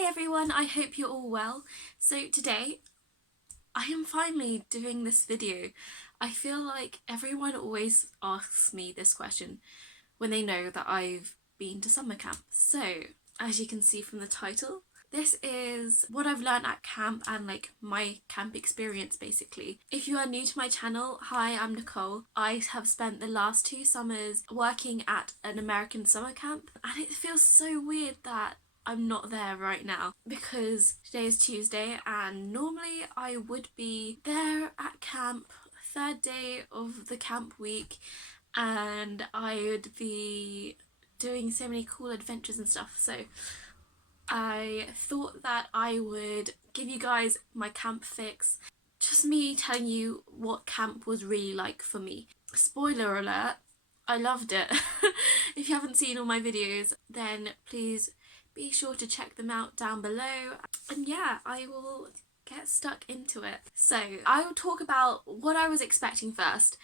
Hi everyone, I hope you're all well. So today I am finally doing this video. I feel like everyone always asks me this question when they know that I've been to summer camp. So as you can see from the title, this is what I've learned at camp and like my camp experience basically. If you are new to my channel, hi, I'm Nicole. I have spent the last 2 summers working at an American summer camp and it feels so weird that I'm not there right now because today is Tuesday and normally I would be there at camp, 3rd day of the camp week, and I would be doing so many cool adventures and stuff. So I thought that I would give you guys my camp fix, just me telling you what camp was really like for me. Spoiler alert, I loved it. If you haven't seen all my videos, then please be sure to check them out down below. And yeah, I will get stuck into it. So I will talk about what I was expecting first,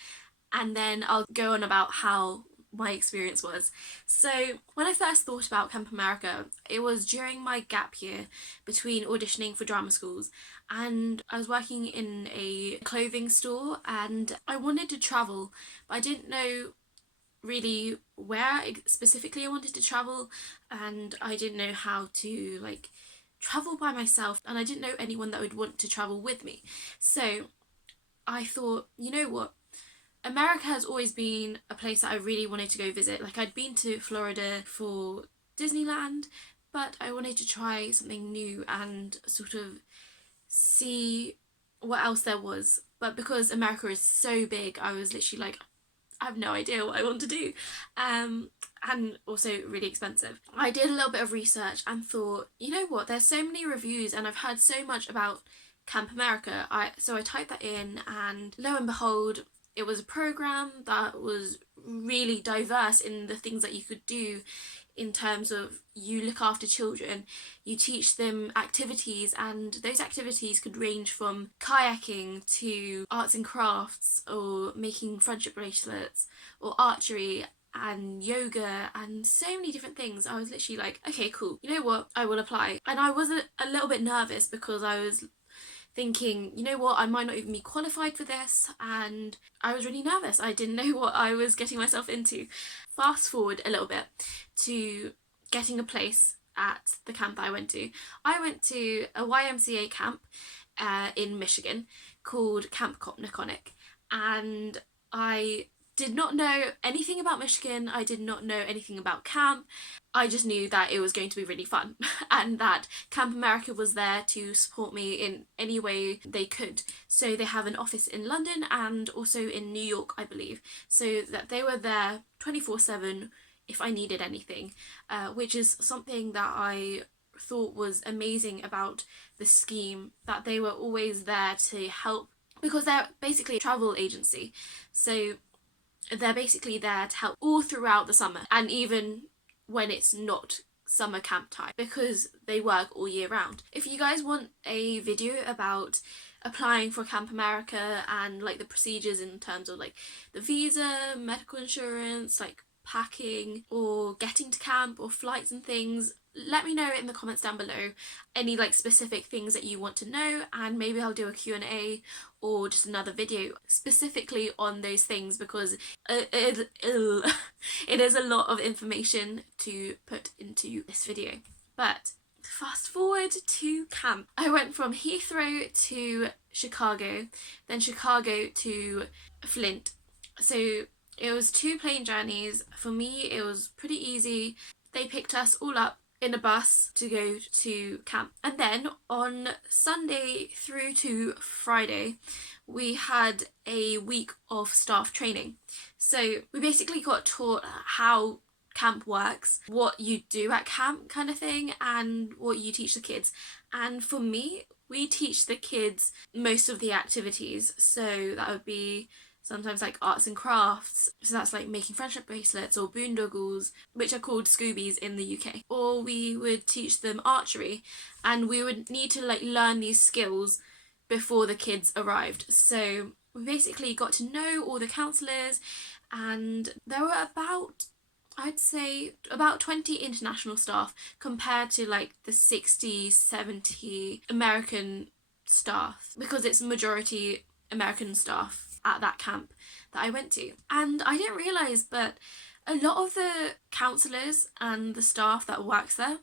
and then I'll go on about how my experience was. So when I first thought about Camp America, it was during my gap year between auditioning for drama schools, and I was working in a clothing store and I wanted to travel, but I didn't know really where specifically I wanted to travel, and I didn't know how to like travel by myself, and I didn't know anyone that would want to travel with me. So I thought, you know what, America has always been a place that I really wanted to go visit. Like, I'd been to Florida for Disneyland, but I wanted to try something new and sort of see what else there was. But because America is so big, I was literally like, I have no idea what I want to do. And also really expensive. I did a little bit of research and thought, you know what, there's so many reviews and I've heard so much about Camp America. So I typed that in, and lo and behold, it was a program that was really diverse in the things that you could do in terms of you look after children, you teach them activities, and those activities could range from kayaking to arts and crafts or making friendship bracelets or archery and yoga and so many different things. I was literally like, okay, cool, you know what, I will apply. And I was a little bit nervous because I was thinking, you know what, I might not even be qualified for this, and I was really nervous. I didn't know what I was getting myself into. Fast forward a little bit to getting a place at the camp that I went to. I went to a YMCA camp in Michigan called Camp Kopniconic, and I did not know anything about Michigan. I did not know anything about camp. I just knew that it was going to be really fun and that Camp America was there to support me in any way they could. So they have an office in London and also in New York, I believe, so that they were there 24/7 if I needed anything, which is something that I thought was amazing about the scheme, that they were always there to help, because they're basically a travel agency. So they're basically there to help all throughout the summer and even when it's not summer camp time, because they work all year round. If you guys want a video about applying for Camp America and like the procedures in terms of like the visa, medical insurance, like packing or getting to camp or flights and things, let me know in the comments down below any like specific things that you want to know, and maybe I'll do a Q&A or just another video specifically on those things, because it is a lot of information to put into this video. But fast forward to camp. I went from Heathrow to Chicago, then Chicago to Flint. So it was 2 plane journeys. For me, it was pretty easy. They picked us all up in a bus to go to camp. And then on Sunday through to Friday, we had a week of staff training. So we basically got taught how camp works, what you do at camp kind of thing, and what you teach the kids. And for me, we teach the kids most of the activities. So that would be sometimes like arts and crafts, so that's like making friendship bracelets or boondoggles, which are called scoobies in the UK. Or we would teach them archery, and we would need to like learn these skills before the kids arrived. So we basically got to know all the counsellors, and there were about I'd say about 20 international staff compared to like the 60, 70 American staff, because it's majority American staff at that camp that I went to. And I didn't realise, but a lot of the counsellors and the staff that work there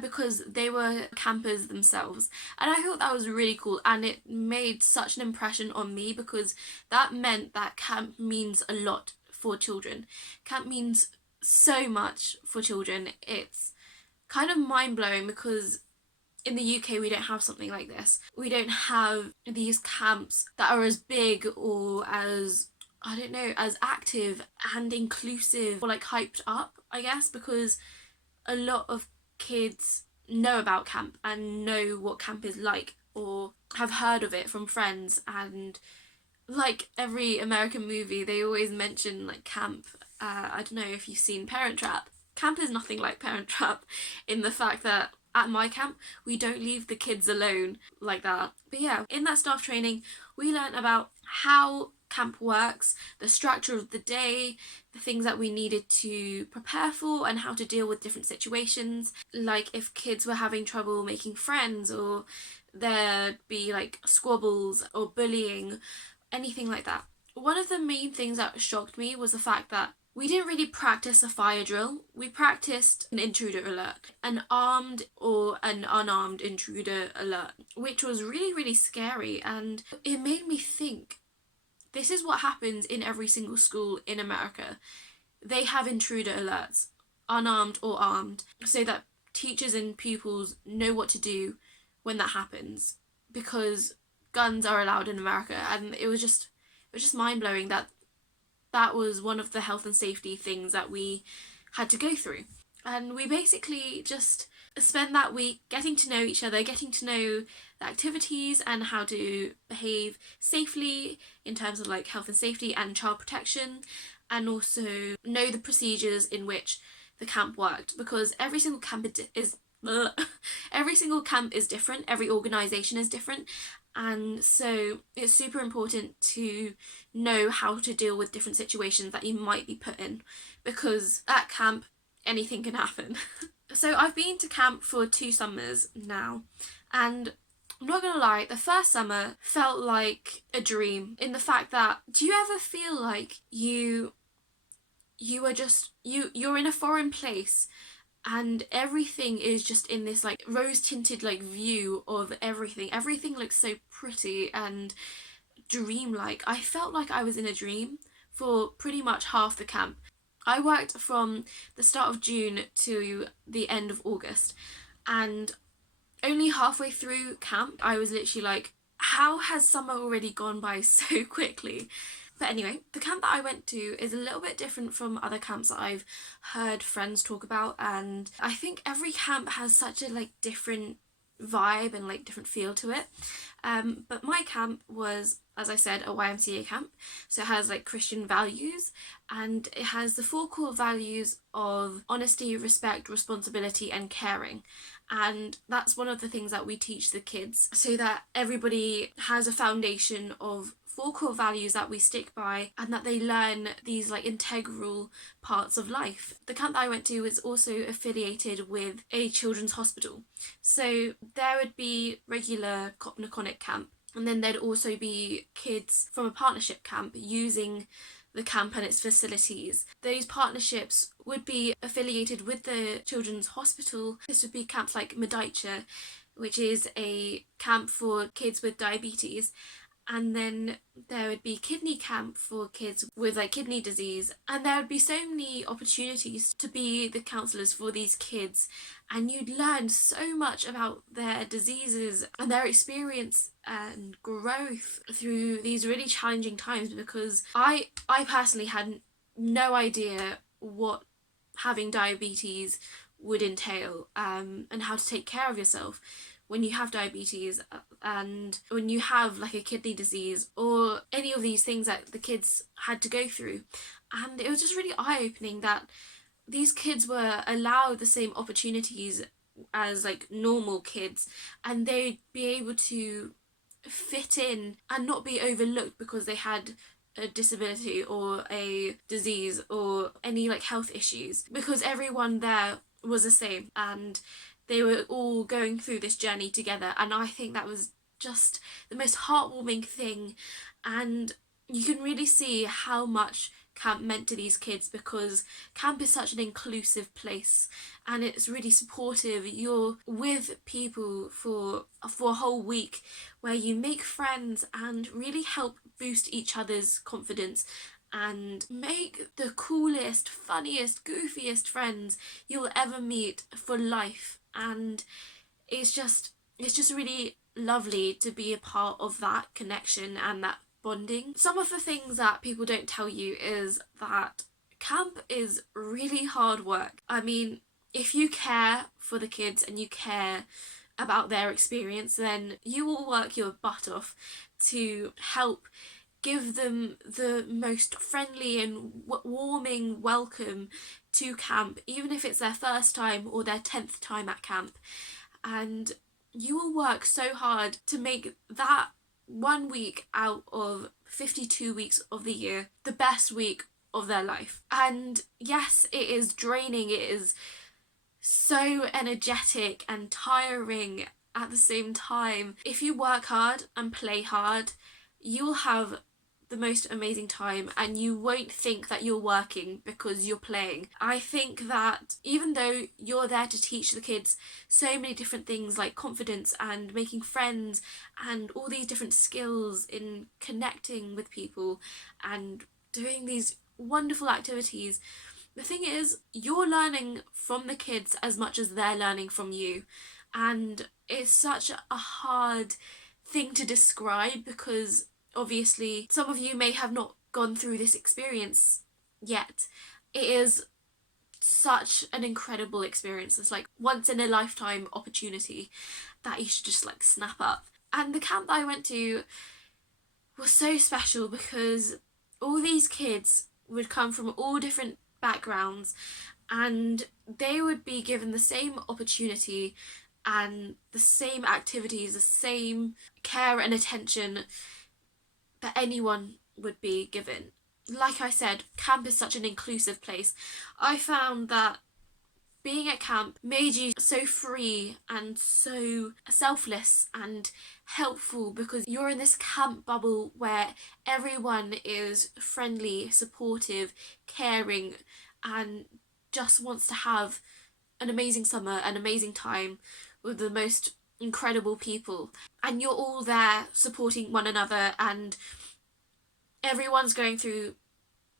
because they were campers themselves. And I thought that was really cool, and it made such an impression on me because that meant that camp means a lot for children. Camp means so much for children. It's kind of mind-blowing because in the UK we don't have something like this. We don't have these camps that are as big or as, I don't know, as active and inclusive or like hyped up, I guess, because a lot of kids know about camp and know what camp is like or have heard of it from friends. And like every American movie, they always mention like camp. I don't know if you've seen Parent Trap. Camp is nothing like Parent Trap in the fact that at my camp we don't leave the kids alone like that. But yeah, in that staff training we learned about how camp works, the structure of the day, the things that we needed to prepare for, and how to deal with different situations, like if kids were having trouble making friends, or there'd be like squabbles or bullying, anything like that. One of the main things that shocked me was the fact that we didn't really practice a fire drill. We practiced an intruder alert, an armed or an unarmed intruder alert, which was really, really scary. And it made me think, this is what happens in every single school in America. They have intruder alerts, unarmed or armed, so that teachers and pupils know what to do when that happens, because guns are allowed in America. And it was just mind-blowing that that was one of the health and safety things that we had to go through. And we basically just spent that week getting to know each other, getting to know the activities and how to behave safely in terms of like health and safety and child protection, and also know the procedures in which the camp worked, because every single camp is every single camp is different, every organisation is different, and so it's super important to know how to deal with different situations that you might be put in, because at camp anything can happen. So I've been to camp for 2 summers now, and I'm not gonna lie, the first summer felt like a dream, in the fact that, do you ever feel like you're in a foreign place and everything is just in this like rose tinted like view of everything looks so pretty and dreamlike. I felt like I was in a dream for pretty much half the camp. I worked from the start of June to the end of August, and only halfway through camp I was literally like, how has summer already gone by so quickly? But anyway, the camp that I went to is a little bit different from other camps that I've heard friends talk about, and I think every camp has such a like different vibe and like different feel to it. But my camp was, as I said, a YMCA camp, so it has like Christian values, and it has the 4 core values of honesty, respect, responsibility and caring. And that's one of the things that we teach the kids, so that everybody has a foundation of 4 core values that we stick by, and that they learn these like integral parts of life. The camp that I went to is also affiliated with a children's hospital, so there would be regular Copnaconic camp, and then there'd also be kids from a partnership camp using the camp and its facilities. Those partnerships would be affiliated with the children's hospital. This would be camps like Medica, which is a camp for kids with diabetes, and then there would be kidney camp for kids with like kidney disease, and there would be so many opportunities to be the counsellors for these kids, and you'd learn so much about their diseases and their experience and growth through these really challenging times, because I personally had no idea what having diabetes would entail, and how to take care of yourself when you have diabetes and when you have like a kidney disease or any of these things that the kids had to go through. And it was just really eye-opening that these kids were allowed the same opportunities as like normal kids, and they'd be able to fit in and not be overlooked because they had a disability or a disease or any like health issues, because everyone there was the same and they were all going through this journey together. And I think that was just the most heartwarming thing. And you can really see how much camp meant to these kids, because camp is such an inclusive place and it's really supportive. You're with people for a whole week where you make friends and really help boost each other's confidence and make the coolest, funniest, goofiest friends you'll ever meet for life. And it's just really lovely to be a part of that connection and that bonding. Some of the things that people don't tell you is that camp is really hard work. I mean, if you care for the kids and you care about their experience, then you will work your butt off to help give them the most friendly and warming welcome to camp, even if it's their first time or their 10th time at camp. And you will work so hard to make that 1 week out of 52 weeks of the year the best week of their life. And yes, it is draining, it is so energetic and tiring at the same time. If you work hard and play hard, you will have the most amazing time and you won't think that you're working because you're playing. I think that even though you're there to teach the kids so many different things like confidence and making friends and all these different skills in connecting with people and doing these wonderful activities, the thing is you're learning from the kids as much as they're learning from you. And it's such a hard thing to describe because obviously some of you may have not gone through this experience yet. It is such an incredible experience. It's like once in a lifetime opportunity that you should just like snap up. And the camp that I went to was so special because all these kids would come from all different backgrounds and they would be given the same opportunity and the same activities, the same care and attention that anyone would be given. Like I said, camp is such an inclusive place. I found that being at camp made you so free and so selfless and helpful because you're in this camp bubble where everyone is friendly, supportive, caring, and just wants to have an amazing summer, an amazing time with the most incredible people. And you're all there supporting one another and everyone's going through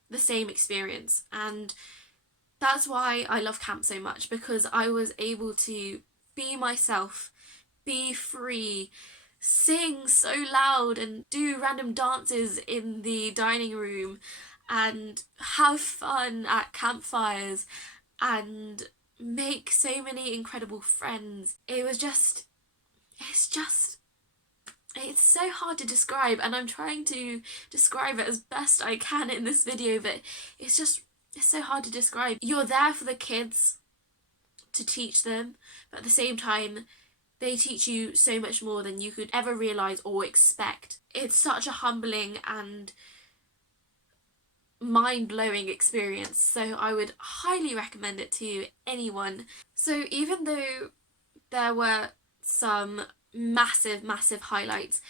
the same experience. And that's why I love camp so much, because I was able to be myself, be free, sing so loud and do random dances in the dining room and have fun at campfires and make so many incredible friends. It's so hard to describe, and I'm trying to describe it as best I can in this video, but it's so hard to describe. You're there for the kids to teach them, but at the same time they teach you so much more than you could ever realise or expect. It's such a humbling and mind-blowing experience, so I would highly recommend it to anyone. So even though there were some massive highlights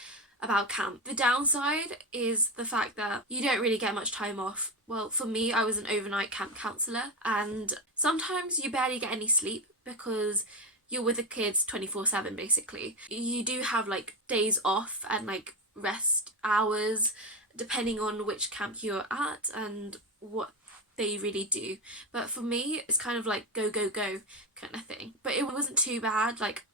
about camp, the downside is the fact that you don't really get much time off. Well, for me, I was an overnight camp counsellor and sometimes you barely get any sleep because you're with the kids 24/7 basically. You do have like days off and like rest hours depending on which camp you're at and what they really do. But for me, it's kind of like go kind of thing. But it wasn't too bad. Like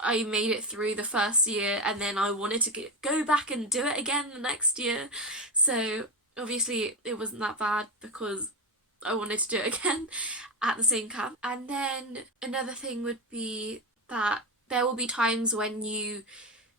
I made it through the first year and then I wanted to go back and do it again the next year. So obviously it wasn't that bad because I wanted to do it again at the same camp. And then another thing would be that there will be times when you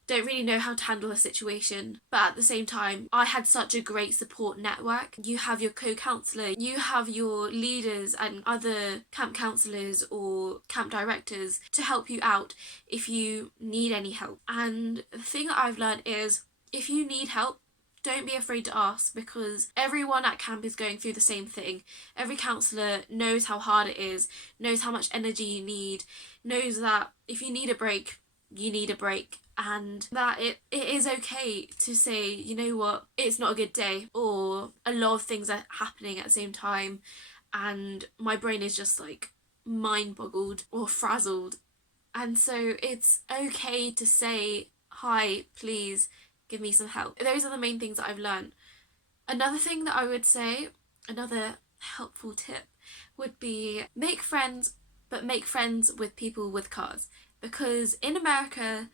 don't really know how to handle a situation, but at the same time I had such a great support network. You have your co-counsellor, you have your leaders and other camp counsellors or camp directors to help you out if you need any help. And the thing that I've learned is if you need help, don't be afraid to ask, because everyone at camp is going through the same thing. Every counsellor knows how hard it is, knows how much energy you need, knows that if you need a break, you need a break, and that it is okay to say, you know what, it's not a good day, or a lot of things are happening at the same time and my brain is just like mind boggled or frazzled. And so it's okay to say, hi, please give me some help. Those are the main things that I've learned. Another thing that I would say, another helpful tip, would be make friends, but make friends with people with cars. Because in America,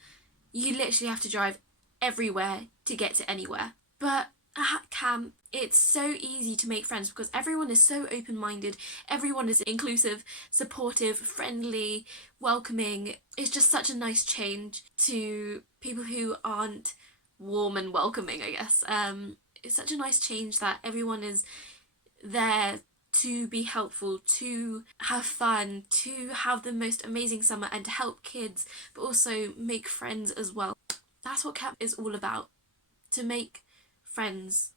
you literally have to drive everywhere to get to anywhere. But at camp, it's so easy to make friends because everyone is so open-minded, everyone is inclusive, supportive, friendly, welcoming. It's just such a nice change to people who aren't warm and welcoming, I guess. It's such a nice change that everyone is there to be helpful, to have fun, to have the most amazing summer and to help kids, but also make friends as well. That's what camp is all about, to make friends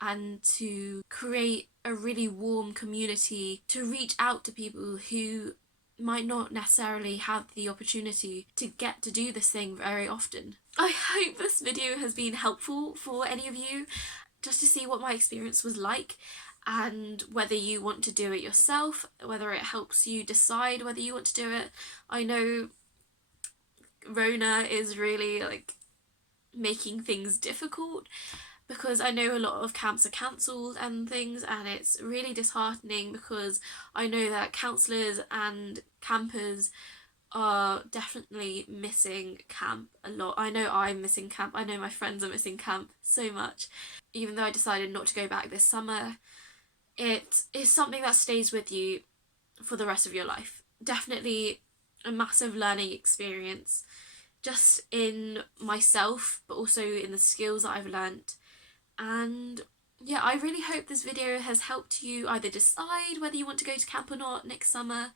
and to create a really warm community, to reach out to people who might not necessarily have the opportunity to get to do this thing very often. I hope this video has been helpful for any of you, just to see what my experience was like and whether you want to do it yourself, whether it helps you decide whether you want to do it. I know Rona is really like making things difficult, because I know a lot of camps are cancelled and things, and it's really disheartening because I know that counsellors and campers are definitely missing camp a lot. I know I'm missing camp, I know my friends are missing camp so much. Even though I decided not to go back this summer, it is something that stays with you for the rest of your life. Definitely a massive learning experience, just in myself but also in the skills that I've learnt. And yeah, I really hope this video has helped you either decide whether you want to go to camp or not next summer,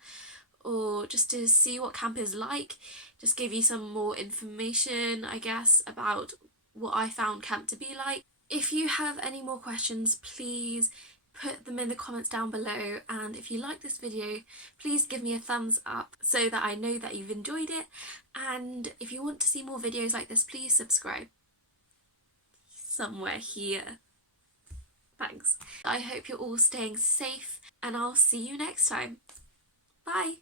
or just to see what camp is like, just give you some more information, I guess, about what I found camp to be like. If you have any more questions, please put them in the comments down below, and if you like this video, please give me a thumbs up so that I know that you've enjoyed it. And if you want to see more videos like this, please subscribe. Somewhere here. Thanks. I hope you're all staying safe, and I'll see you next time. Bye!